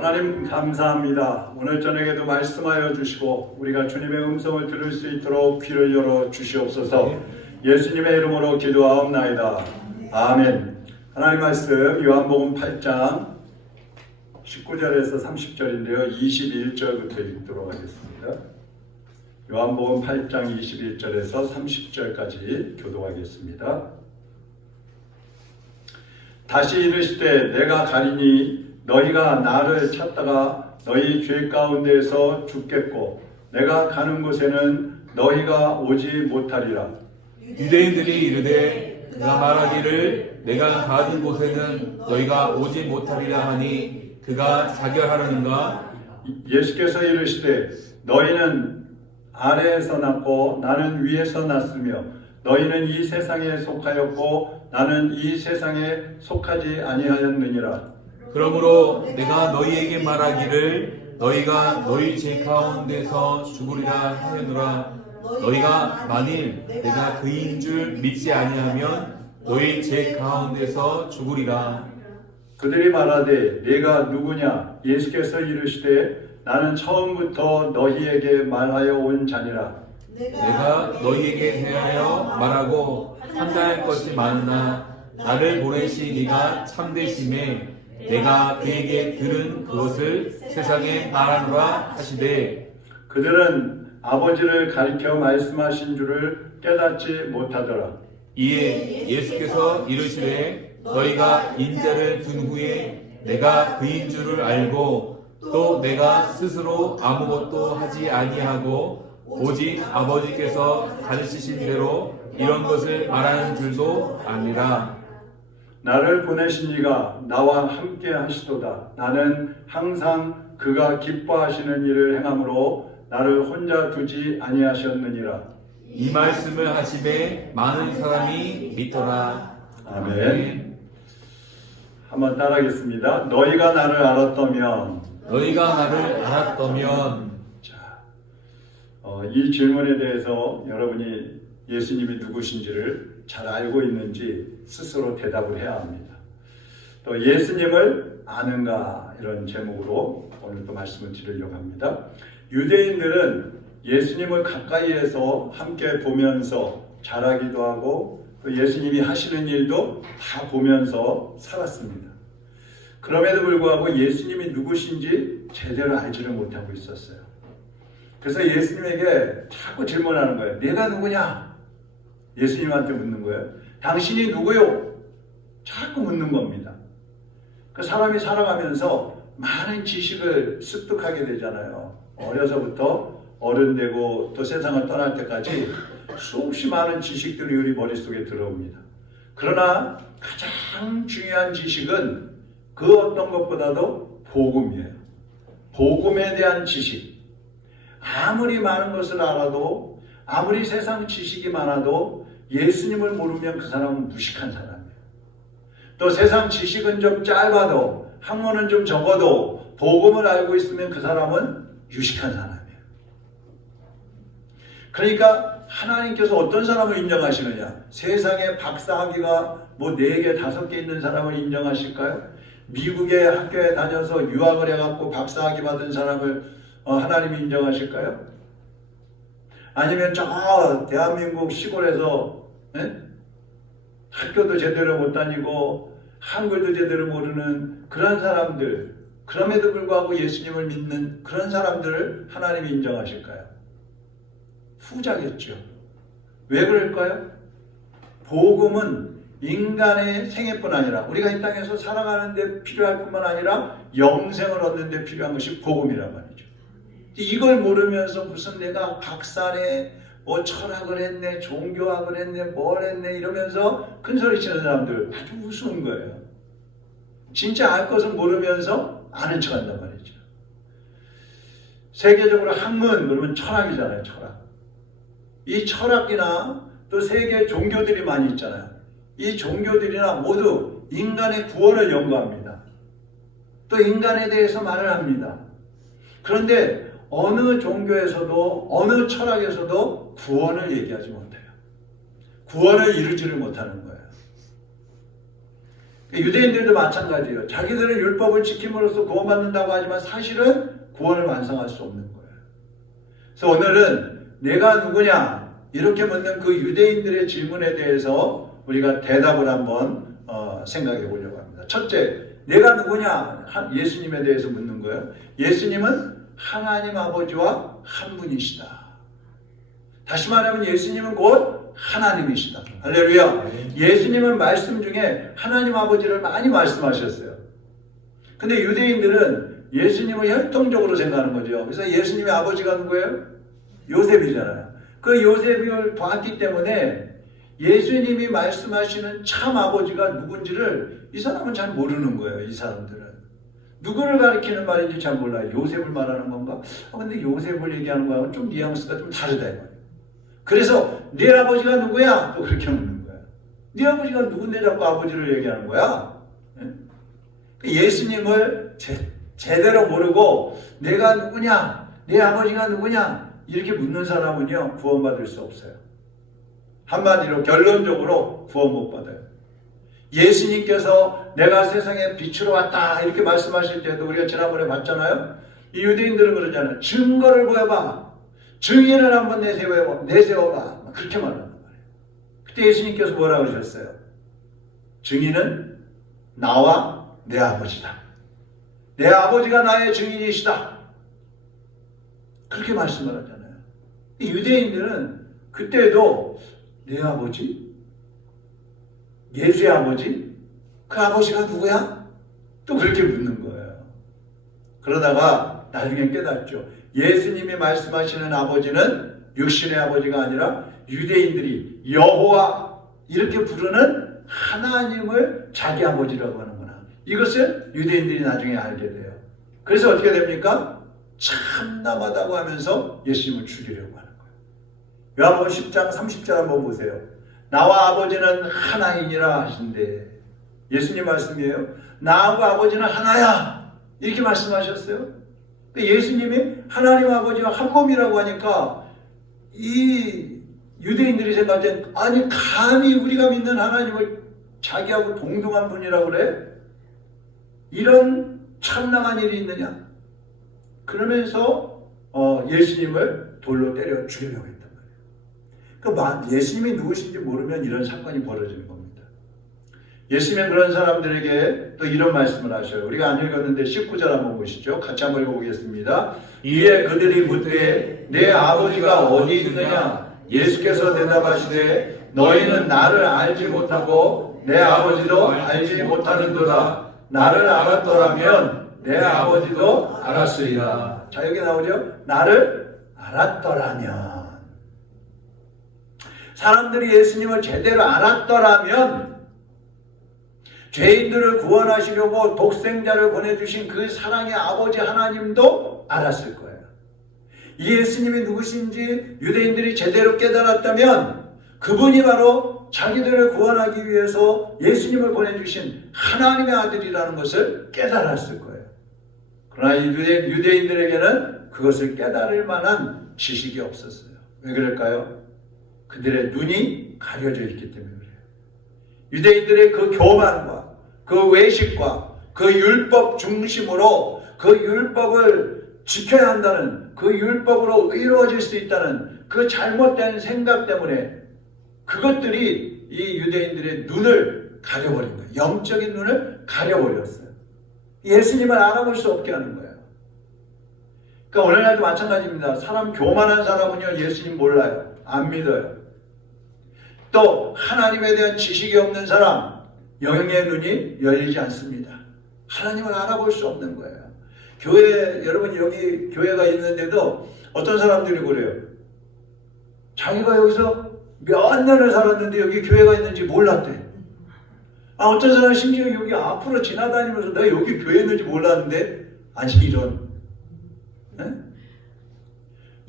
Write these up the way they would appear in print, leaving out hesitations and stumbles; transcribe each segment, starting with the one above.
하나님 감사합니다. 오늘 저녁에도 말씀하여 주시고 우리가 주님의 음성을 들을 수 있도록 귀를 열어 주시옵소서. 예수님의 이름으로 기도하옵나이다. 아멘. 하나님 말씀 요한복음 8장 19절에서 30절인데요. 21절부터 읽도록 하겠습니다. 요한복음 8장 21절에서 30절까지 교독하겠습니다. 다시 이르시되 내가 가리니 너희가 나를 찾다가 너희 죄 가운데에서 죽겠고 내가 가는 곳에는 너희가 오지 못하리라. 유대인들이 이르되 그가 말하기를 내가 가는 곳에는 너희가 오지 못하리라 하니 그가 자결하려는가? 예수께서 이르시되 너희는 아래에서 났고 나는 위에서 났으며 너희는 이 세상에 속하였고 나는 이 세상에 속하지 아니하였느니라. 그러므로 내가 너희에게 말하기를 너희가 너희 죄 가운데서 죽으리라 하려노라. 너희가 만일 내가 그인 줄 믿지 아니하면 너희 죄 가운데서 죽으리라. 그들이 말하되 내가 누구냐? 예수께서 이르시되 나는 처음부터 너희에게 말하여 온 자니라. 내가 너희에게 대하여 말하고 판단할 것이 많으나 나를 보내신 이가 참되심에 내가 그에게 들은 그것을 세상에 말하노라 하시되 그들은 아버지를 가리켜 말씀하신 줄을 깨닫지 못하더라. 이에 예수께서 이르시되 너희가 인자를 둔 후에 내가 그인 줄을 알고 또 내가 스스로 아무것도 하지 아니하고 오직 아버지께서 가르치신 대로 이런 것을 말하는 줄도 아니라. 나를 보내신 이가 나와 함께 하시도다. 나는 항상 그가 기뻐하시는 일을 행함으로 나를 혼자 두지 아니하셨느니라. 이 말씀을 하시되 많은 사람이 믿더라. 아멘. 한번 따라하겠습니다. 너희가 나를 알았다면. 너희가 나를 알았다면. 자, 이 질문에 대해서 여러분이 예수님이 누구신지를 잘 알고 있는지 스스로 대답을 해야 합니다. 또 예수님을 아는가 이런 제목으로 오늘 또 말씀을 드리려고 합니다. 유대인들은 예수님을 가까이에서 함께 보면서 자라기도 하고 또 예수님이 하시는 일도 다 보면서 살았습니다. 그럼에도 불구하고 예수님이 누구신지 제대로 알지를 못하고 있었어요. 그래서 예수님에게 자꾸 질문하는 거예요. 내가 누구냐? 예수님한테 묻는 거예요. 당신이 누구요? 자꾸 묻는 겁니다. 그 사람이 살아가면서 많은 지식을 습득하게 되잖아요. 어려서부터 어른 되고 또 세상을 떠날 때까지 수없이 많은 지식들이 우리 머릿속에 들어옵니다. 그러나 가장 중요한 지식은 그 어떤 것보다도 복음이에요. 복음에 대한 지식. 아무리 많은 것을 알아도 아무리 세상 지식이 많아도 예수님을 모르면 그 사람은 무식한 사람이에요. 또 세상 지식은 좀 짧아도 학문은 좀 적어도 복음을 알고 있으면 그 사람은 유식한 사람이에요. 그러니까 하나님께서 어떤 사람을 인정하시느냐? 세상에 박사학위가 뭐 4개, 5개 있는 사람을 인정하실까요? 미국의 학교에 다녀서 유학을 해갖고 박사학위 받은 사람을 하나님이 인정하실까요? 아니면 저 대한민국 시골에서 학교도 제대로 못 다니고 한글도 제대로 모르는 그런 사람들, 그럼에도 불구하고 예수님을 믿는 그런 사람들을 하나님이 인정하실까요? 후자겠죠. 왜 그럴까요? 복음은 인간의 생애뿐 아니라 우리가 이 땅에서 살아가는 데 필요할 뿐만 아니라 영생을 얻는 데 필요한 것이 복음이란 말이죠. 이걸 모르면서 무슨 내가 박사네, 뭐 철학을 했네, 종교학을 했네, 뭘 했네 이러면서 큰소리 치는 사람들 아주 우스운 거예요. 진짜 알 것은 모르면서 아는 척 한단 말이죠. 세계적으로 학문 그러면 철학이잖아요. 철학. 이 철학이나 또 세계 종교들이 많이 있잖아요. 이 종교들이나 모두 인간의 구원을 연구합니다. 또 인간에 대해서 말을 합니다. 그런데 어느 종교에서도 어느 철학에서도 구원을 얘기하지 못해요. 구원을 이루지를 못하는 거예요. 유대인들도 마찬가지예요. 자기들은 율법을 지킴으로써 구원받는다고 하지만 사실은 구원을 완성할 수 없는 거예요. 그래서 오늘은 내가 누구냐 이렇게 묻는 그 유대인들의 질문에 대해서 우리가 대답을 한번 생각해 보려고 합니다. 첫째, 내가 누구냐 예수님에 대해서 묻는 거예요. 예수님은 하나님 아버지와 한 분이시다. 다시 말하면 예수님은 곧 하나님이시다. 할렐루야. 예수님은 말씀 중에 하나님 아버지를 많이 말씀하셨어요. 근데 유대인들은 예수님을 혈통적으로 생각하는 거죠. 그래서 예수님의 아버지가 누구예요? 요셉이잖아요. 그 요셉을 봤기 때문에 예수님이 말씀하시는 참 아버지가 누군지를 이 사람은 잘 모르는 거예요. 이 사람들은. 누구를 가리키는 말인지 잘 몰라요. 요셉을 말하는 건가? 근데 요셉을 얘기하는 거하고는 좀 뉘앙스가 좀 다르다 이 말이에요. 그래서 네 아버지가 누구야? 또 그렇게 묻는 거야. 네 아버지가 누군데 자꾸 아버지를 얘기하는 거야? 예수님을 제대로 모르고 내가 누구냐? 내 아버지가 누구냐? 이렇게 묻는 사람은요 구원받을 수 없어요. 한마디로 결론적으로 구원 못 받아요. 예수님께서 내가 세상에 빛으로 왔다 이렇게 말씀하실 때도 우리가 지난번에 봤잖아요. 이 유대인들은 그러잖아요. 증거를 보여봐. 증인을 한번 내세워봐. 그렇게 말한단 말이에요. 그때 예수님께서 뭐라고 하셨어요? 증인은 나와 내 아버지다. 내 아버지가 나의 증인이시다. 그렇게 말씀을 하잖아요. 이 유대인들은 그때도 내 아버지? 예수의 아버지? 그 아버지가 누구야? 또 그렇게 묻는 거예요. 그러다가 나중에 깨닫죠. 예수님이 말씀하시는 아버지는 육신의 아버지가 아니라 유대인들이 여호와 이렇게 부르는 하나님을 자기 아버지라고 하는구나. 이것을 유대인들이 나중에 알게 돼요. 그래서 어떻게 됩니까? 참담하다고 하면서 예수님을 죽이려고 하는 거예요. 요한복음 10장 30절 한번 보세요. 나와 아버지는 하나이니라 하신대. 예수님 말씀이에요. 나하고 아버지는 하나야. 이렇게 말씀하셨어요. 예수님이 하나님 아버지와 한 몸이라고 하니까 이 유대인들이 생각할 때 아니 감히 우리가 믿는 하나님을 자기하고 동등한 분이라고 그래? 이런 참남한 일이 있느냐? 그러면서 예수님을 돌로 때려 죽이려고 했단 말이에요. 그러니까 예수님이 누구신지 모르면 이런 사건이 벌어지는 겁니다. 예수님은 그런 사람들에게 또 이런 말씀을 하셔요. 우리가 안 읽었는데 19절 한번 보시죠. 같이 한번 읽어보겠습니다. 이에 그들이 묻되 내 아버지가 어디 있느냐? 예수께서 대답하시되 너희는 나를 알지 못하고 내 아버지도 알지 못하는도다. 나를 알았더라면 내 아버지도 알았으리라. 자, 여기 나오죠? 나를 알았더라면. 사람들이 예수님을 제대로 알았더라면 죄인들을 구원하시려고 독생자를 보내주신 그 사랑의 아버지 하나님도 알았을 거예요. 이 예수님이 누구신지 유대인들이 제대로 깨달았다면 그분이 바로 자기들을 구원하기 위해서 예수님을 보내주신 하나님의 아들이라는 것을 깨달았을 거예요. 그러나 이 유대인들에게는 그것을 깨달을 만한 지식이 없었어요. 왜 그럴까요? 그들의 눈이 가려져 있기 때문에 그래요. 유대인들의 그 교만과 그 외식과 그 율법 중심으로 그 율법을 지켜야 한다는 그 율법으로 의로워질 수 있다는 그 잘못된 생각 때문에 그것들이 이 유대인들의 눈을 가려버린 거예요. 영적인 눈을 가려버렸어요. 예수님을 알아볼 수 없게 하는 거예요. 그러니까 오늘날도 마찬가지입니다. 사람 교만한 사람은요 예수님 몰라요. 안 믿어요. 또 하나님에 대한 지식이 없는 사람 영의 눈이 열리지 않습니다. 하나님을 알아볼 수 없는 거예요. 여러분 여기 교회가 있는데도 어떤 사람들이 그래요. 자기가 여기서 몇 년을 살았는데 여기 교회가 있는지 몰랐대. 어떤 사람은 심지어 여기 앞으로 지나다니면서 내가 여기 교회 있는지 몰랐는데 아니 이런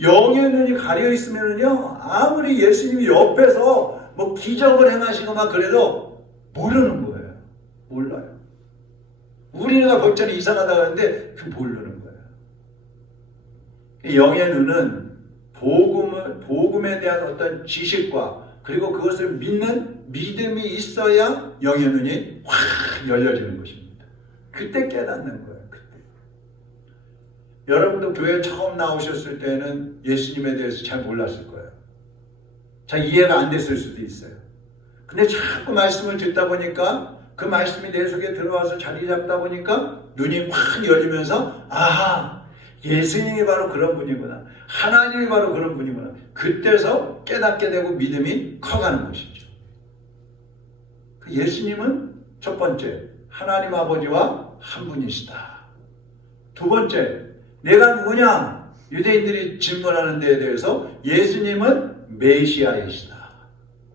영의 눈이 가려 있으면요 아무리 예수님이 옆에서 뭐 기적을 행하시거나 그래도 모르는 거예요. 몰라요. 우리가 벌전이 이상하다고 하는데 그 모르는 거예요. 영의 눈은 복음에 대한 어떤 지식과 그리고 그것을 믿는 믿음이 있어야 영의 눈이 확 열려지는 것입니다. 그때 깨닫는 거예요. 그때. 여러분도 교회 처음 나오셨을 때는 예수님에 대해서 잘 몰랐을 거예요. 잘 이해가 안 됐을 수도 있어요. 근데 자꾸 말씀을 듣다 보니까 그 말씀이 내 속에 들어와서 자리 잡다 보니까 눈이 확 열리면서 아하, 예수님이 바로 그런 분이구나. 하나님이 바로 그런 분이구나. 그때서 깨닫게 되고 믿음이 커가는 것이죠. 예수님은 첫 번째, 하나님 아버지와 한 분이시다. 두 번째, 내가 누구냐? 유대인들이 질문하는 데에 대해서 예수님은 메시아이시다.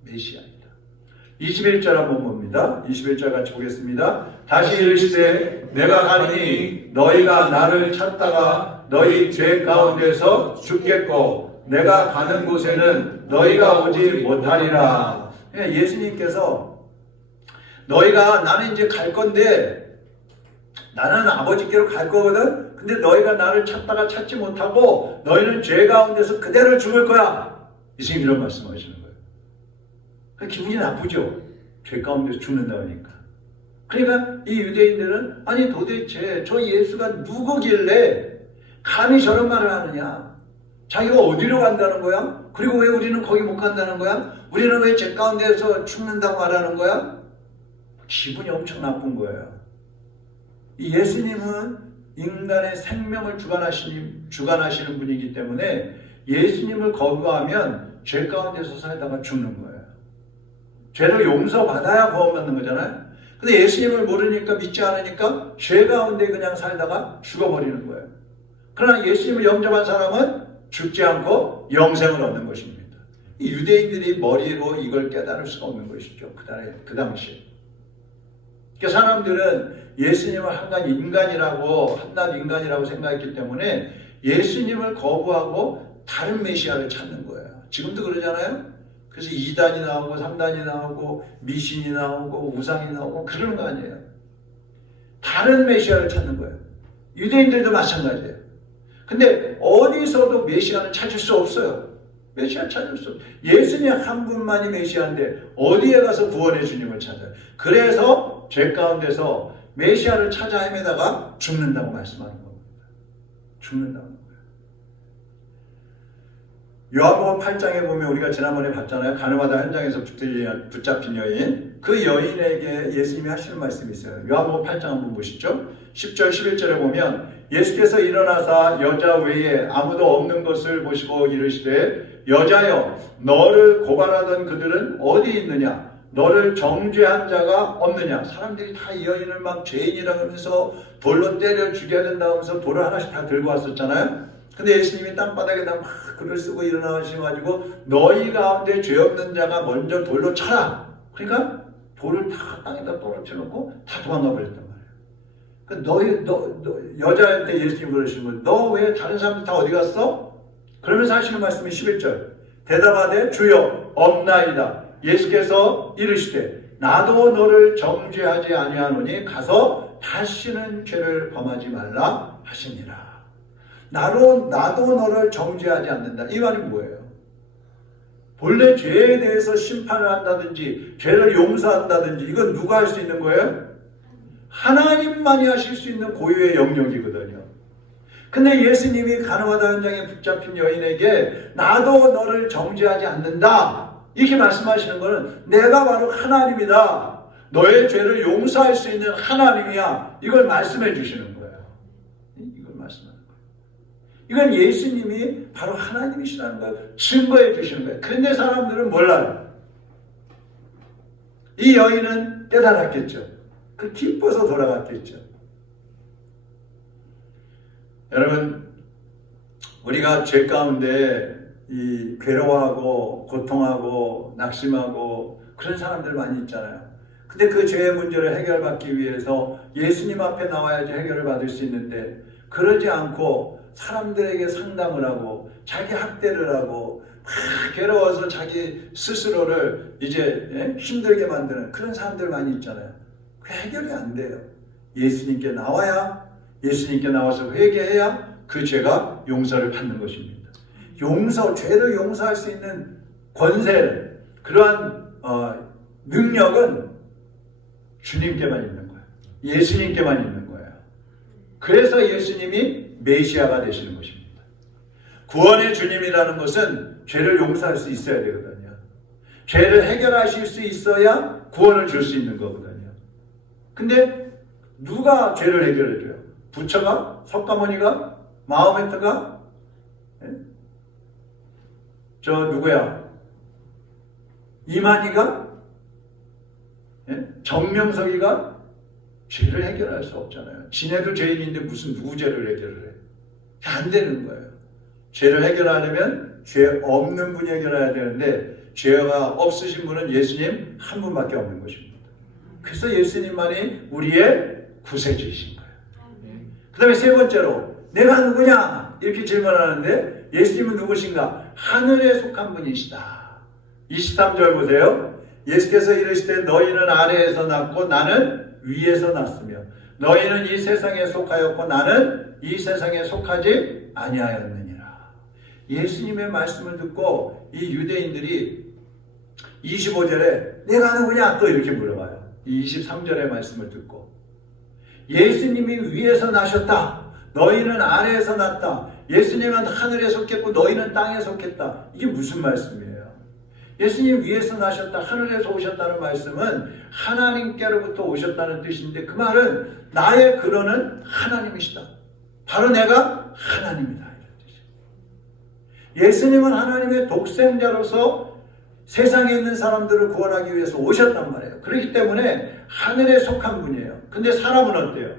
메시아이다. 21절 한번 봅니다. 21절 같이 보겠습니다. 다시 이르시되 내가 가니 너희가 나를 찾다가 너희 죄 가운데서 죽겠고 내가 가는 곳에는 너희가 오지 못하리라. 예수님께서 너희가 나는 이제 갈 건데 나는 아버지께로 갈 거거든. 근데 너희가 나를 찾다가 찾지 못하고 너희는 죄 가운데서 그대로 죽을 거야. 예수님 이런 말씀하시는 거예요. 기분이 나쁘죠. 죄 가운데서 죽는다 하니까. 그러니까 이 유대인들은 아니 도대체 저 예수가 누구길래 감히 저런 말을 하느냐. 자기가 어디로 간다는 거야? 그리고 왜 우리는 거기 못 간다는 거야? 우리는 왜 죄 가운데서 죽는다고 말하는 거야? 기분이 엄청 나쁜 거예요. 이 예수님은 인간의 생명을 주관하시는 분이기 때문에 예수님을 거부하면 죄 가운데서 살다가 죽는 거예요. 죄를 용서받아야 구원받는 거잖아요. 근데 예수님을 모르니까 믿지 않으니까 죄 가운데 그냥 살다가 죽어버리는 거예요. 그러나 예수님을 영접한 사람은 죽지 않고 영생을 얻는 것입니다. 이 유대인들이 머리로 이걸 깨달을 수가 없는 것이죠. 그 당시에. 그러니까 사람들은 예수님을 한낱 인간이라고 생각했기 때문에 예수님을 거부하고 다른 메시아를 찾는 거예요. 지금도 그러잖아요. 그래서 2단이 나오고 3단이 나오고 미신이 나오고 우상이 나오고 그러는 거 아니에요. 다른 메시아를 찾는 거예요. 유대인들도 마찬가지예요. 근데 어디서도 메시아는 찾을 수 없어요. 메시아 찾을 수 없어요. 예수님 한 분만이 메시아인데 어디에 가서 구원의 주님을 찾아요. 그래서 죄 가운데서 메시아를 찾아 헤매다가 죽는다고 말씀하는 겁니다. 죽는다고. 요한복음 8장에 보면 우리가 지난번에 봤잖아요. 가늠하다 현장에서 붙잡힌 여인. 그 여인에게 예수님이 하시는 말씀이 있어요. 요한복음 8장 한번 보시죠. 10절 11절에 보면 예수께서 일어나사 여자 외에 아무도 없는 것을 보시고 이르시되 여자여 너를 고발하던 그들은 어디 있느냐? 너를 정죄한 자가 없느냐? 사람들이 다 이 여인을 막 죄인이라 하면서 돌로 때려 죽여야 된다면서 돌을 하나씩 다 들고 왔었잖아요. 근데 예수님이 땅바닥에다 막 글을 쓰고 일어나셔가지고 너희 가운데 죄 없는 자가 먼저 돌로 쳐라. 그러니까 돌을 다 땅에다 떨어뜨려 놓고 다 도망가 버렸단 말이에요. 너 여자한테 예수님이 그러시는 거예요. 너 왜 다른 사람들 다 어디 갔어? 그러면서 하시는 말씀이 11절. 대답하되 주여 없나이다. 예수께서 이르시되 나도 너를 정죄하지 아니하노니 가서 다시는 죄를 범하지 말라 하시니라. 나도 너를 정죄하지 않는다. 이 말이 뭐예요? 본래 죄에 대해서 심판을 한다든지 죄를 용서한다든지 이건 누가 할 수 있는 거예요? 하나님만이 하실 수 있는 고유의 영역이거든요. 근데 예수님이 가늠하다 현장에 붙잡힌 여인에게 나도 너를 정죄하지 않는다 이렇게 말씀하시는 것은 내가 바로 하나님이다. 너의 죄를 용서할 수 있는 하나님이야. 이걸 말씀해 주시는 거예요. 이걸 말씀하는 거예요. 이건 예수님이 바로 하나님이시라는 걸 증거해 주시는 거예요. 그런데 사람들은 몰라요. 이 여인은 깨달았겠죠. 그 기뻐서 돌아갔겠죠. 여러분, 우리가 죄 가운데 이 괴로워하고 고통하고 낙심하고 그런 사람들 많이 있잖아요. 근데 그 죄의 문제를 해결받기 위해서 예수님 앞에 나와야지 해결을 받을 수 있는데 그러지 않고 사람들에게 상담을 하고 자기 학대를 하고 막 괴로워서 자기 스스로를 이제 힘들게 만드는 그런 사람들 많이 있잖아요. 그 해결이 안 돼요. 예수님께 나와야 예수님께 나와서 회개해야 그 죄가 용서를 받는 것입니다. 죄를 용서할 수 있는 권세를 그러한 능력은 주님께만 있는 거예요. 예수님께만 있는 거예요. 그래서 예수님이 메시아가 되시는 것입니다. 구원의 주님이라는 것은 죄를 용서할 수 있어야 되거든요. 죄를 해결하실 수 있어야 구원을 줄 수 있는 거거든요. 근데 누가 죄를 해결해 줘요? 부처가? 석가모니가? 마호메트가? 저 누구야? 이만희가? 정명석이가? 죄를 해결할 수 없잖아요. 지네도 죄인인데 무슨 누구 죄를 해결을 해? 안 되는 거예요. 죄를 해결하려면 죄 없는 분이 해결해야 되는데 죄가 없으신 분은 예수님 한 분밖에 없는 것입니다. 그래서 예수님만이 우리의 구세주이신 거예요. 그 다음에 세 번째로 내가 누구냐? 이렇게 질문하는데 예수님은 누구신가? 하늘에 속한 분이시다. 23절 보세요. 예수께서 이르시되 너희는 아래에서 났고 나는 위에서 났으며 너희는 이 세상에 속하였고 나는 이 세상에 속하지 아니하였느니라. 예수님의 말씀을 듣고 이 유대인들이 25절에 내가 누구냐? 또 이렇게 물어봐요. 이 23절의 말씀을 듣고 예수님이 위에서 나셨다. 너희는 아래에서 났다. 예수님은 하늘에 속했고 너희는 땅에 속했다. 이게 무슨 말씀이에요? 예수님 위에서 나셨다, 하늘에서 오셨다는 말씀은 하나님께로부터 오셨다는 뜻인데 그 말은 나의 근원은 하나님이시다. 바로 내가 하나님이다. 이런 뜻이에요. 예수님은 하나님의 독생자로서 세상에 있는 사람들을 구원하기 위해서 오셨단 말이에요. 그렇기 때문에 하늘에 속한 분이에요. 근데 사람은 어때요?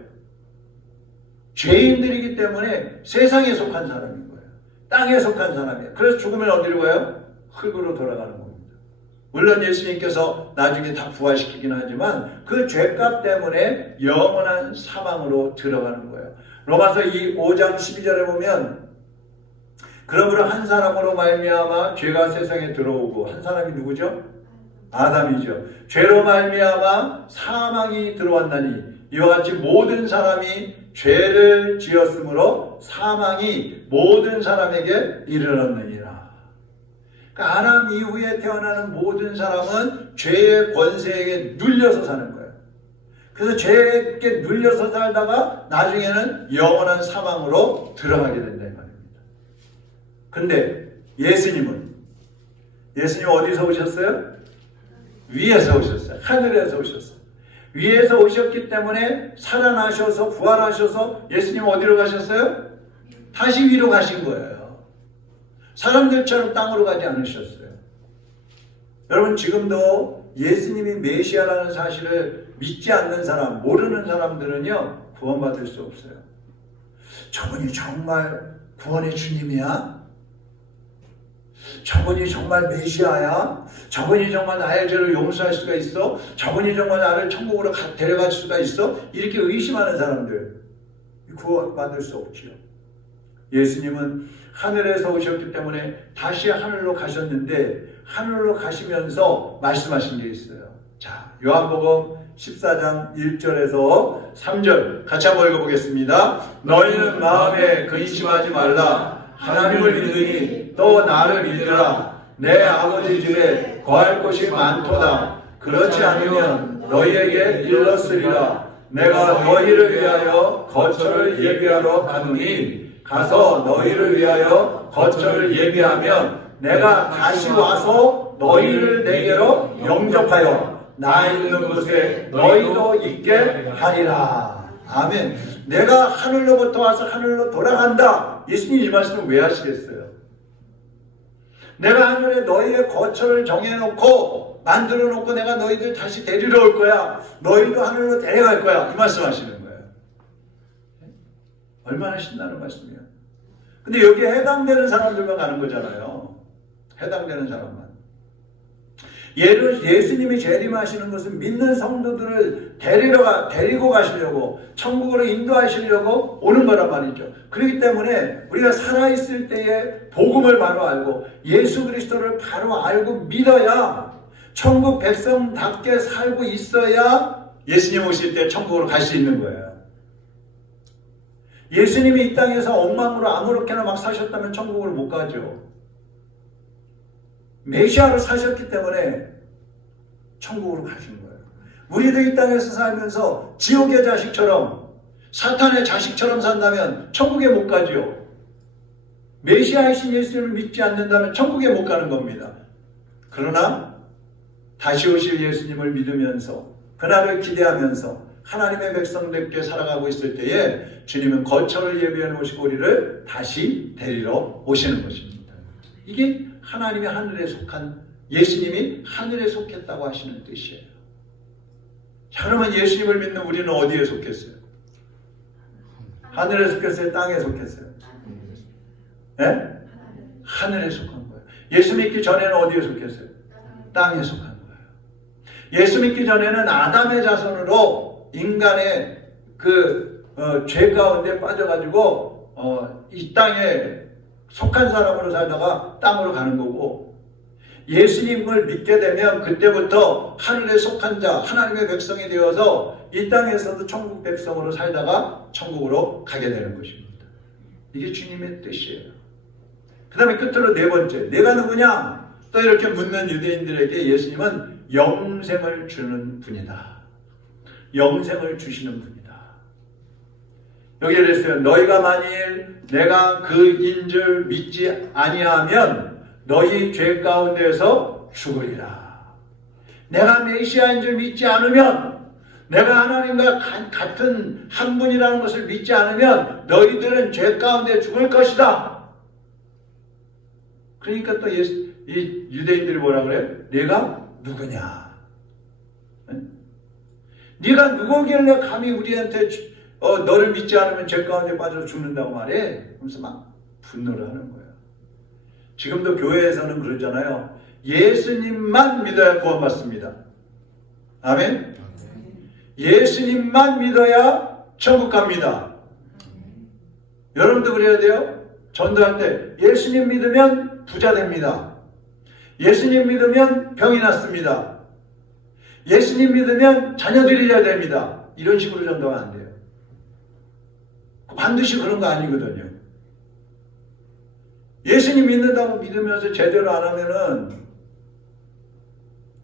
죄인들이기 때문에 세상에 속한 사람인 거예요. 땅에 속한 사람이에요. 그래서 죽으면 어디로 가요? 흙으로 돌아가는 겁니다. 물론 예수님께서 나중에 다 부활시키긴 하지만 그 죄값 때문에 영원한 사망으로 들어가는 거예요. 로마서 5장 12절에 보면 그러므로 한 사람으로 말미암아 죄가 세상에 들어오고 한 사람이 누구죠? 아담이죠. 죄로 말미암아 사망이 들어왔나니 이와 같이 모든 사람이 죄를 지었으므로 사망이 모든 사람에게 이르렀느니라. 그러니까 아담 이후에 태어나는 모든 사람은 죄의 권세에게 눌려서 사는 거예요. 그래서 죄에게 눌려서 살다가 나중에는 영원한 사망으로 들어가게 된다 이 말입니다. 근데 예수님 어디서 오셨어요? 위에서 오셨어요. 하늘에서 오셨어요. 위에서 오셨기 때문에 살아나셔서 부활하셔서 예수님 어디로 가셨어요? 다시 위로 가신 거예요. 사람들처럼 땅으로 가지 않으셨어요. 여러분 지금도 예수님이 메시아라는 사실을 믿지 않는 사람, 모르는 사람들은요 구원받을 수 없어요. 저분이 정말 구원의 주님이야? 저분이 정말 메시아야? 저분이 정말 나의 죄를 용서할 수가 있어? 저분이 정말 나를 천국으로 데려갈 수가 있어? 이렇게 의심하는 사람들 구원받을 수 없지요. 예수님은 하늘에서 오셨기 때문에 다시 하늘로 가셨는데 하늘로 가시면서 말씀하신 게 있어요. 자, 요한복음 14장 1절에서 3절 같이 한번 읽어보겠습니다. 너희는 마음에 근심하지 말라. 하나님을 믿으니 또 나를 믿으라. 내 아버지 집에 거할 곳이 많도다. 그렇지 않으면 너희에게 일렀으리라. 내가 너희를 위하여 거처를 예비하러 가노니 가서 너희를 위하여 거처를 예비하면 내가 다시 와서 너희를 내게로 영접하여 나 있는 곳에 너희도 있게 하리라. 아멘. 내가 하늘로부터 와서 하늘로 돌아간다. 예수님 이 말씀을 왜 하시겠어요? 내가 하늘에 너희의 거처를 정해놓고 만들어놓고 내가 너희들 다시 데리러 올 거야. 너희도 하늘로 데려갈 거야. 이 말씀 하시는 거예요. 얼마나 신나는 말씀이에요. 근데 여기에 해당되는 사람들만 가는 거잖아요. 해당되는 사람만. 예수님이 재림하시는 것은 믿는 성도들을 데리고 가시려고 천국으로 인도하시려고 오는 거란 말이죠. 그렇기 때문에 우리가 살아있을 때에 복음을 바로 알고 예수 그리스도를 바로 알고 믿어야 천국 백성답게 살고 있어야 예수님 오실 때 천국으로 갈 수 있는 거예요. 예수님이 이 땅에서 엉망으로 아무렇게나 막 사셨다면 천국으로 못 가죠. 메시아로 사셨기 때문에 천국으로 가신 거예요. 우리도 이 땅에서 살면서 지옥의 자식처럼 사탄의 자식처럼 산다면 천국에 못 가죠. 메시아이신 예수님을 믿지 않는다면 천국에 못 가는 겁니다. 그러나 다시 오실 예수님을 믿으면서 그날을 기대하면서 하나님의 백성들께 살아가고 있을 때에 주님은 거처를 예비해 놓으시고 우리를 다시 데리러 오시는 것입니다. 이게 하나님의 하늘에 속한, 예수님이 하늘에 속했다고 하시는 뜻이에요. 자, 그러면 예수님을 믿는 우리는 어디에 속했어요? 하늘에 속했어요? 땅에 속했어요? 네? 하늘에 속한 거예요. 예수 믿기 전에는 어디에 속했어요? 땅에 속한 거예요. 예수 믿기 전에는 아담의 자손으로 인간의 죄 가운데 빠져가지고 이 땅에 속한 사람으로 살다가 땅으로 가는 거고, 예수님을 믿게 되면 그때부터 하늘에 속한 자, 하나님의 백성이 되어서 이 땅에서도 천국 백성으로 살다가 천국으로 가게 되는 것입니다. 이게 주님의 뜻이에요. 그 다음에 끝으로 네 번째, 내가 누구냐? 또 이렇게 묻는 유대인들에게 예수님은 영생을 주는 분이다. 영생을 주시는 분이다. 여기에 그랬어요. 너희가 만일 내가 그인 줄 믿지 아니하면 너희 죄 가운데서 죽으리라. 내가 메시아인 줄 믿지 않으면, 내가 하나님과 같은 한 분이라는 것을 믿지 않으면 너희들은 죄 가운데 죽을 것이다. 그러니까 또 이 유대인들이 뭐라 그래요? 내가 누구냐? 네가 누구길래 감히 우리한테 너를 믿지 않으면 죄 가운데 빠져서 죽는다고 말해? 그러면서 막 분노를 하는 거예요. 지금도 교회에서는 그러잖아요. 예수님만 믿어야 구원받습니다. 아멘? 예수님만 믿어야 천국 갑니다. 여러분도 그래야 돼요. 전도할 때 예수님 믿으면 부자 됩니다. 예수님 믿으면 병이 낫습니다. 예수님 믿으면 자녀들이 잘 됩니다. 이런 식으로 전도가 안 돼요. 반드시 그런 거 아니거든요. 예수님 믿는다고 믿으면서 제대로 안 하면은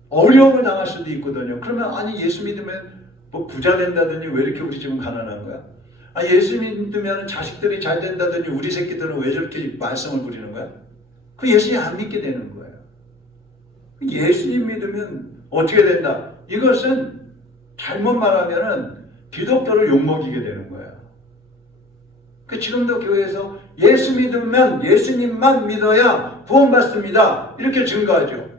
어려움을 당할 수도 있거든요. 그러면 아니 예수 믿으면 뭐 부자 된다더니 왜 이렇게 우리 집은 가난한 거야? 아 예수 믿으면 자식들이 잘 된다더니 우리 새끼들은 왜 저렇게 말썽을 부리는 거야? 그 예수님 안 믿게 되는 거예요. 예수님 믿으면 어떻게 된다? 이것은 잘못 말하면은 기독교를 욕먹이게 되는 거예요. 그 지금도 교회에서 예수 믿으면 예수님만 믿어야 구원받습니다. 이렇게 증거하죠.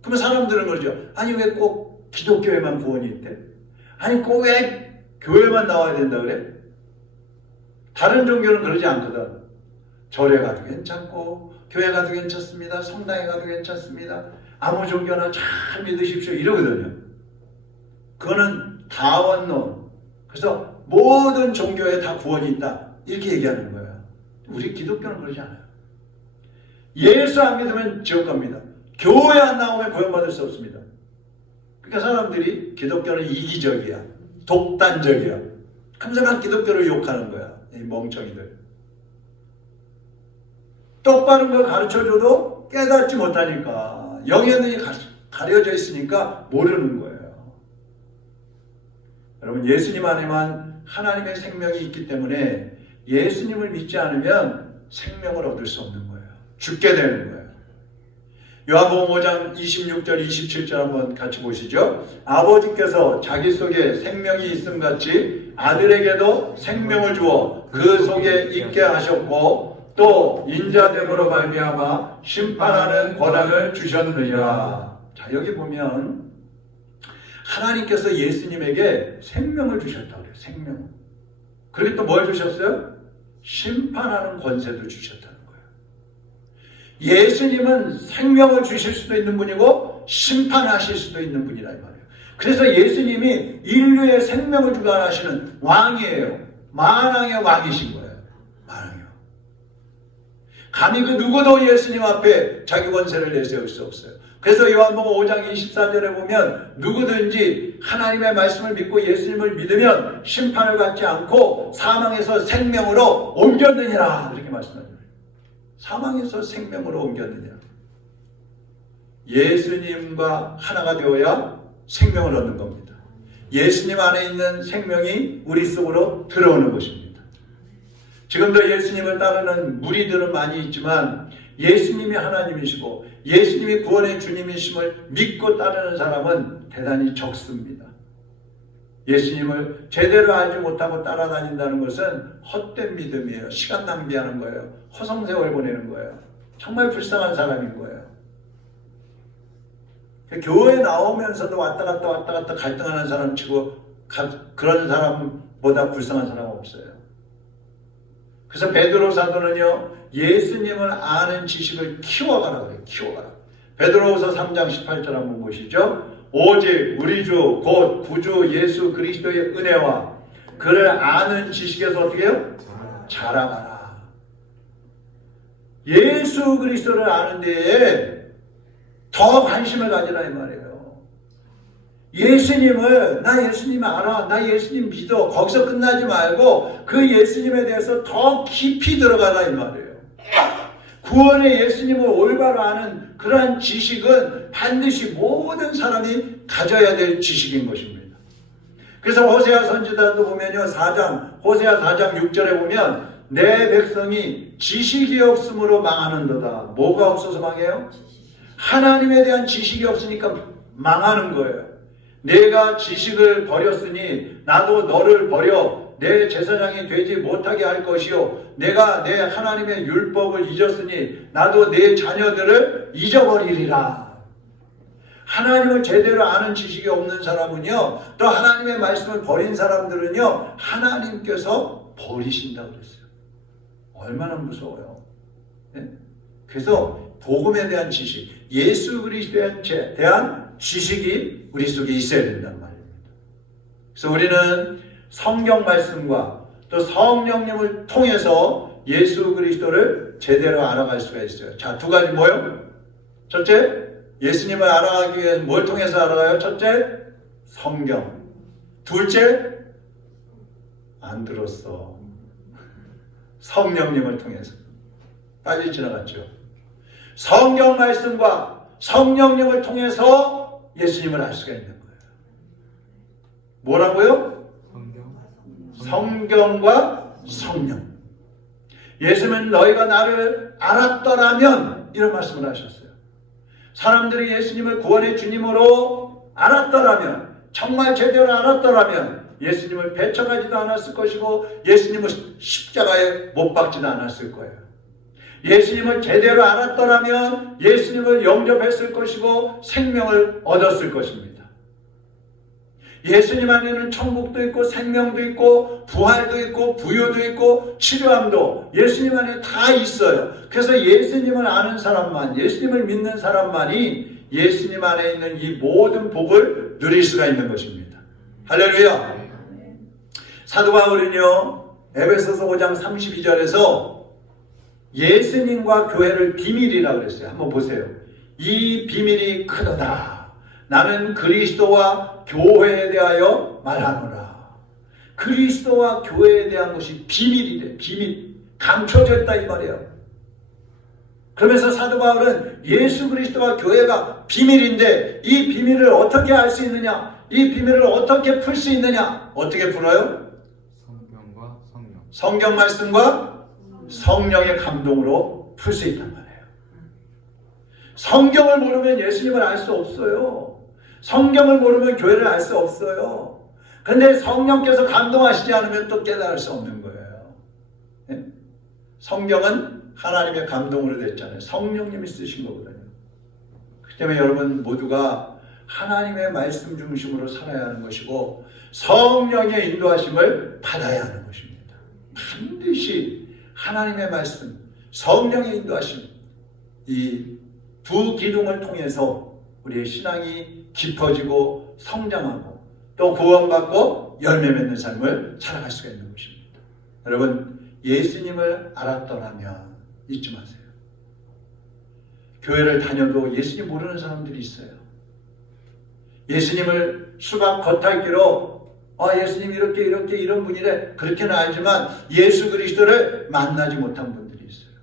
그러면 사람들은 그러죠. 아니 왜 꼭 기독교에만 구원이 있대? 아니 꼭 왜 교회만 나와야 된다 그래? 다른 종교는 그러지 않거든. 절에 가도 괜찮고 교회 가도 괜찮습니다. 성당에 가도 괜찮습니다. 아무 종교나 잘 믿으십시오. 이러거든요. 그거는 다원론. 그래서 모든 종교에 다 구원이 있다. 이렇게 얘기하는 거예요. 우리 기독교는 그러지 않아요. 예수 안 믿으면 지옥 갑니다. 교회 안 나오면 구원받을 수 없습니다. 그러니까 사람들이 기독교는 이기적이야. 독단적이야. 항상 기독교를 욕하는 거야. 이 멍청이들. 똑바른 걸 가르쳐줘도 깨닫지 못하니까. 영의 눈이 가려져 있으니까 모르는 거예요. 여러분 예수님 안에만 하나님의 생명이 있기 때문에 예수님을 믿지 않으면 생명을 얻을 수 없는 거예요. 죽게 되는 거예요. 요한복음 5장 26절 27절 한번 같이 보시죠. 아버지께서 자기 속에 생명이 있음 같이 아들에게도 생명을 주어 그 속에 있게 하셨고 또 인자됨으로 말미암아 심판하는 권한을 주셨느니라. 자 여기 보면 하나님께서 예수님에게 생명을 주셨다고 그래요. 생명. 그리고 또 뭘 주셨어요? 심판하는 권세도 주셨다는 거예요. 예수님은 생명을 주실 수도 있는 분이고 심판하실 수도 있는 분이라 이 말이에요. 그래서 예수님이 인류의 생명을 주관하시는 왕이에요. 만왕의 왕이신 거예요. 만왕의 왕. 감히 그 누구도 예수님 앞에 자기 권세를 내세울 수 없어요. 그래서 요한복음 5장 24절에 보면 누구든지 하나님의 말씀을 믿고 예수님을 믿으면 심판을 받지 않고 사망에서 생명으로 옮겼느니라 이렇게 말씀합니다. 사망에서 생명으로 옮겼느니라. 예수님과 하나가 되어야 생명을 얻는 겁니다. 예수님 안에 있는 생명이 우리 속으로 들어오는 것입니다. 지금도 예수님을 따르는 무리들은 많이 있지만 예수님이 하나님이시고 예수님이 구원의 주님이심을 믿고 따르는 사람은 대단히 적습니다. 예수님을 제대로 알지 못하고 따라다닌다는 것은 헛된 믿음이에요. 시간 낭비하는 거예요. 허송세월 보내는 거예요. 정말 불쌍한 사람인 거예요. 교회에 나오면서도 왔다 갔다 갈등하는 사람 치고 그런 사람보다 불쌍한 사람 없어요. 그래서 베드로 사도는요, 예수님을 아는 지식을 키워가라 그래요. 키워가라. 베드로후서 3장 18절 한번 보시죠. 오직 우리 주 곧 구주 예수 그리스도의 은혜와 그를 아는 지식에서 어떻게 해요? 자라가라. 예수 그리스도를 아는 데에 더 관심을 가지라 이 말이에요. 예수님을 나 예수님 알아, 나 예수님 믿어, 거기서 끝나지 말고 그 예수님에 대해서 더 깊이 들어가라 이 말이에요. 구원의 예수님을 올바로 아는 그러한 지식은 반드시 모든 사람이 가져야 될 지식인 것입니다. 그래서 호세아 선지자도 보면요, 호세아 4장 6절에 보면 내 백성이 지식이 없으므로 망하는도다. 뭐가 없어서 망해요? 하나님에 대한 지식이 없으니까 망하는 거예요. 내가 지식을 버렸으니 나도 너를 버려 내 제사장이 되지 못하게 할 것이요 내가 내 하나님의 율법을 잊었으니 나도 내 자녀들을 잊어버리리라. 하나님을 제대로 아는 지식이 없는 사람은요, 또 하나님의 말씀을 버린 사람들은요, 하나님께서 버리신다고 그랬어요. 얼마나 무서워요. 네? 그래서 복음에 대한 지식, 예수 그리스도에 대한 지식이 우리 속에 있어야 된단 말입니다. 그래서 우리는 성경 말씀과 또 성령님을 통해서 예수 그리스도를 제대로 알아갈 수가 있어요. 자, 두 가지 뭐요? 첫째, 예수님을 알아가기 위해서 뭘 통해서 알아가요? 첫째, 성경. 둘째, 안 들었어. 성령님을 통해서. 빨리 지나갔죠. 성경 말씀과 성령님을 통해서 예수님을 알 수가 있는 거예요. 뭐라고요? 성경과 성령. 예수님은 너희가 나를 알았더라면 이런 말씀을 하셨어요. 사람들이 예수님을 구원의 주님으로 알았더라면, 정말 제대로 알았더라면 예수님을 배척하지도 않았을 것이고 예수님을 십자가에 못 박지도 않았을 거예요. 예수님을 제대로 알았더라면 예수님을 영접했을 것이고 생명을 얻었을 것입니다. 예수님 안에는 천국도 있고 생명도 있고 부활도 있고 부유도 있고 치료함도 예수님 안에 다 있어요. 그래서 예수님을 아는 사람만, 예수님을 믿는 사람만이 예수님 안에 있는 이 모든 복을 누릴 수가 있는 것입니다. 할렐루야. 사도 바울은요, 에베소서 5장 32절에서 예수님과 교회를 비밀이라고 그랬어요. 한번 보세요. 이 비밀이 크도다. 나는 그리스도와 교회에 대하여 말하노라. 그리스도와 교회에 대한 것이 비밀이래. 비밀. 감춰져 있다 이 말이에요. 그러면서 사도 바울은 예수 그리스도와 교회가 비밀인데 이 비밀을 어떻게 알 수 있느냐? 이 비밀을 어떻게 풀 수 있느냐? 어떻게 풀어요? 성경과 성령. 성경 말씀과 성령의 감동으로 풀 수 있단 말이에요. 성경을 모르면 예수님을 알 수 없어요. 성경을 모르면 교회를 알 수 없어요. 그런데 성령께서 감동하시지 않으면 또 깨달을 수 없는 거예요. 네? 성경은 하나님의 감동으로 됐잖아요. 성령님이 쓰신 거거든요. 그렇기 때문에 여러분 모두가 하나님의 말씀 중심으로 살아야 하는 것이고 성령의 인도하심을 받아야 하는 것입니다. 반드시 하나님의 말씀, 성령의 인도하심, 이 두 기둥을 통해서 우리의 신앙이 깊어지고 성장하고 또 구원받고 열매 맺는 삶을 살아갈 수가 있는 것입니다. 여러분, 예수님을 알았더라면 잊지 마세요. 교회를 다녀도 예수님 모르는 사람들이 있어요. 예수님을 수박 겉핥기로 예수님 이렇게 이런 분이래 그렇게는 알지만 예수 그리스도를 만나지 못한 분들이 있어요.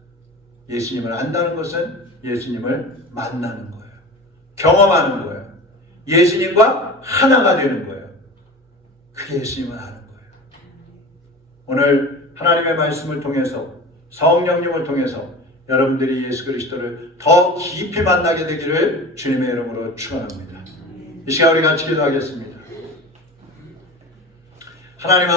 예수님을 안다는 것은 예수님을 만나는 거예요. 경험하는 거예요. 예수님과 우리가 하나가 되는 거예요. 그게 예수님을 아는 거예요. 오늘 하나님의 말씀을 통해서 성령님을 통해서 여러분들이 예수 그리스도를 더 깊이 만나게 되기를 주님의 이름으로 축원합니다. 이 시간 우리 같이 기도하겠습니다. 하나님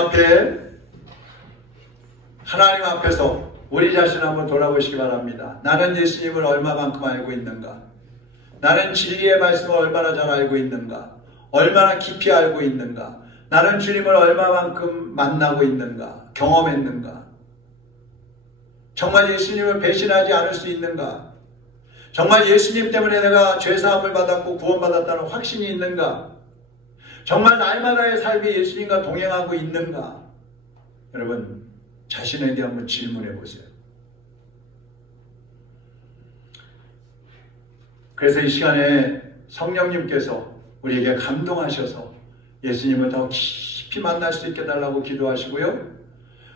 앞에서 우리 자신을 한번 돌아보시기 바랍니다. 나는 예수님을 얼마만큼 알고 있는가? 나는 진리의 말씀을 얼마나 잘 알고 있는가? 얼마나 깊이 알고 있는가? 나는 주님을 얼마만큼 만나고 있는가? 경험했는가? 정말 예수님을 배신하지 않을 수 있는가? 정말 예수님 때문에 내가 죄사함을 받았고 구원받았다는 확신이 있는가? 정말 날마다의 삶이 예수님과 동행하고 있는가? 여러분 자신에게 한번 질문해 보세요. 그래서 이 시간에 성령님께서 우리에게 감동하셔서 예수님을 더 깊이 만날 수 있게 달라고 기도하시고요.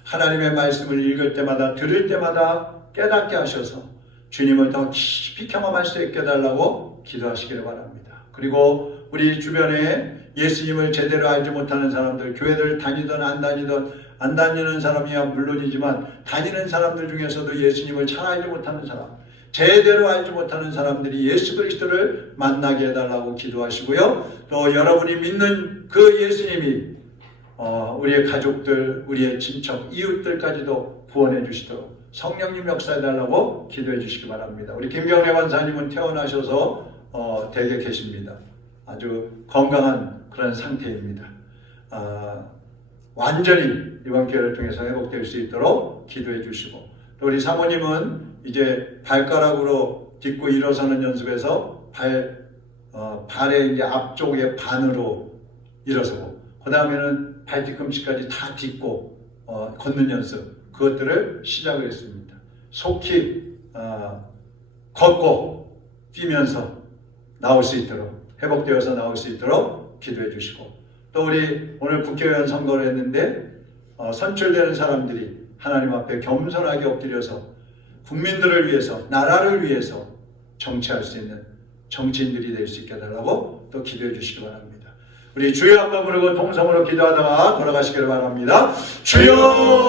하나님의 말씀을 읽을 때마다 들을 때마다 깨닫게 하셔서 주님을 더 깊이 경험할 수 있게 달라고 기도하시기를 바랍니다. 그리고 우리 주변에 예수님을 제대로 알지 못하는 사람들, 교회를 다니든 안 다니는 사람이야 물론이지만 다니는 사람들 중에서도 예수님을 잘 알지 못하는 사람, 제대로 알지 못하는 사람들이 예수 그리스도를 만나게 해달라고 기도하시고요. 또 여러분이 믿는 그 예수님이 우리의 가족들, 우리의 친척, 이웃들까지도 구원해 주시도록 성령님 역사해달라고 기도해 주시기 바랍니다. 우리 김경래 원사님은 태어나셔서 댁에 계십니다. 아주 건강한 그런 상태입니다. 완전히 이번 기회를 통해서 회복될 수 있도록 기도해 주시고, 또 우리 사모님은 이제 발가락으로 딛고 일어서는 연습에서 발의 이제 앞쪽의 반으로 일어서고, 그 다음에는 발 뒤꿈치까지 다 딛고 걷는 연습, 그것들을 시작을 했습니다. 속히 걷고 뛰면서 나올 수 있도록, 회복되어서 나올 수 있도록 기도해 주시고, 또 우리 오늘 국회의원 선거를 했는데 선출되는 사람들이 하나님 앞에 겸손하게 엎드려서 국민들을 위해서, 나라를 위해서 정치할 수 있는 정치인들이 될 수 있게 해달라고 또 기도해 주시기 바랍니다. 우리 주여 한번 부르고 통성으로 기도하다가 돌아가시기를 바랍니다. 주여!